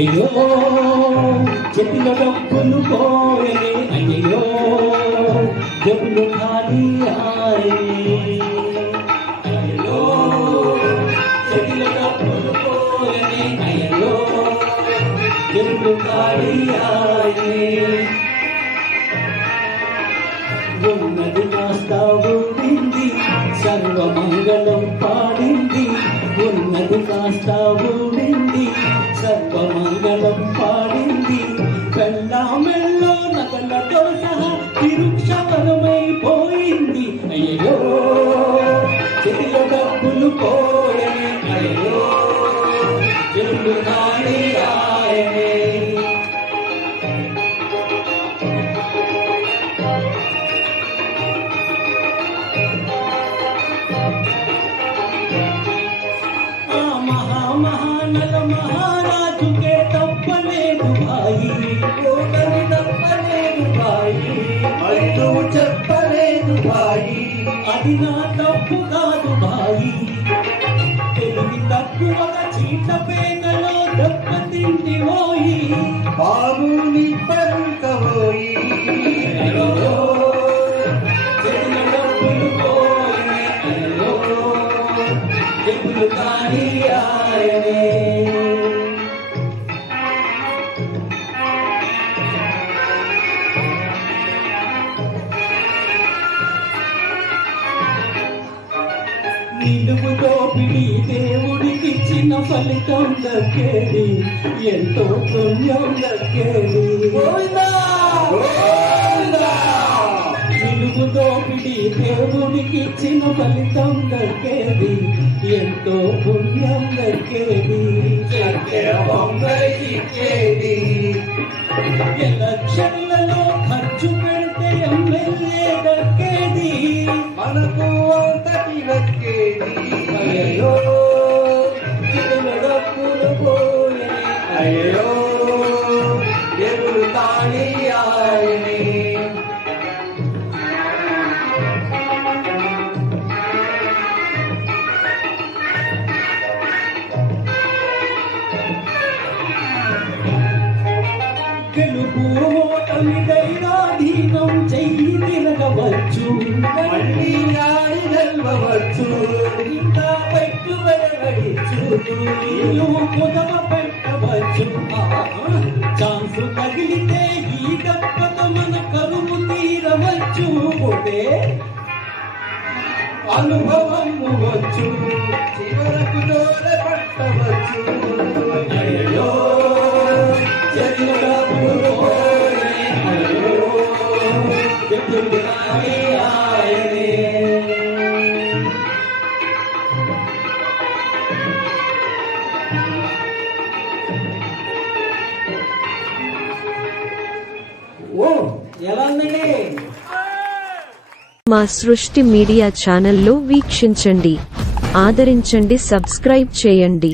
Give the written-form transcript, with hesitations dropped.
అయ్యో చేతిలో డబ్బులు పోయనే అయ్యో డబ్బులు ఖాళీ అయ్యో చేతిలో డబ్బులు పోయనే అయ్యో డబ్బులు ఖాళీ ఉన్నది కాస్త ఊడింది సర్వమంగళం పాడింది ఉన్నది కాస్త ఊడింది సర్వమంగళం పాడింది మెల్లో నగలతో సహా తిరుక్షవరమైపోయింది అయ్యో చెయ్య డబ్బులు పోయే అయ్యో చెల్లు ఖాళీ ఆయనే महाराजू के तपने दुभाई कोटरी तपने दुभाई अल्लू चप्पने दुभाई अदिना तप्पु कादु भाई तेरी तप्पुवगा चीट पेनलो दप्पतिंटि होई बाबुनी परकवोई अयो जेल डब्बुलु पोयने अयो जेबुलु खाली आयने నిలువు దోపిడి దేవుడికిచ్చిన ఫలితం దక్కేది ఎంతో పుణ్యం దక్కేది నిలువు దోపిడి దేవుడికిచ్చిన ఫలితం దక్కేది ఎంతో పుణ్యం దక్కేది ఎలక్షన్లలో ఖర్చు పెడితే ఎమ్మెల్యే దక్కేది మనకు అంతటి దక్కేది అయ్యో డబ్బులు పోయే అయ్యో దేవుడు ఖాళీ ఆయనే గెలుపు ఓటమిదైనాధీనం చెయ్యి తిరగవచ్చు మళ్ళీ ఆడి గెలవచ్చు ఇంకా పెట్టు వెలగడిచ్చు ఇల్లు పొదమ పెట్టవచ్చు ఛాన్సు తగిలితే ఈ దప్పత మన కరువు తీరవచ్చు పోతే అనుభవం వచ్చు చివరకు దూర పట్టవచ్చు అయ్యో మా సృష్టి మీడియా ఛానల్లో వీక్షించండి, ఆదరించండి, సబ్స్క్రైబ్ చేయండి.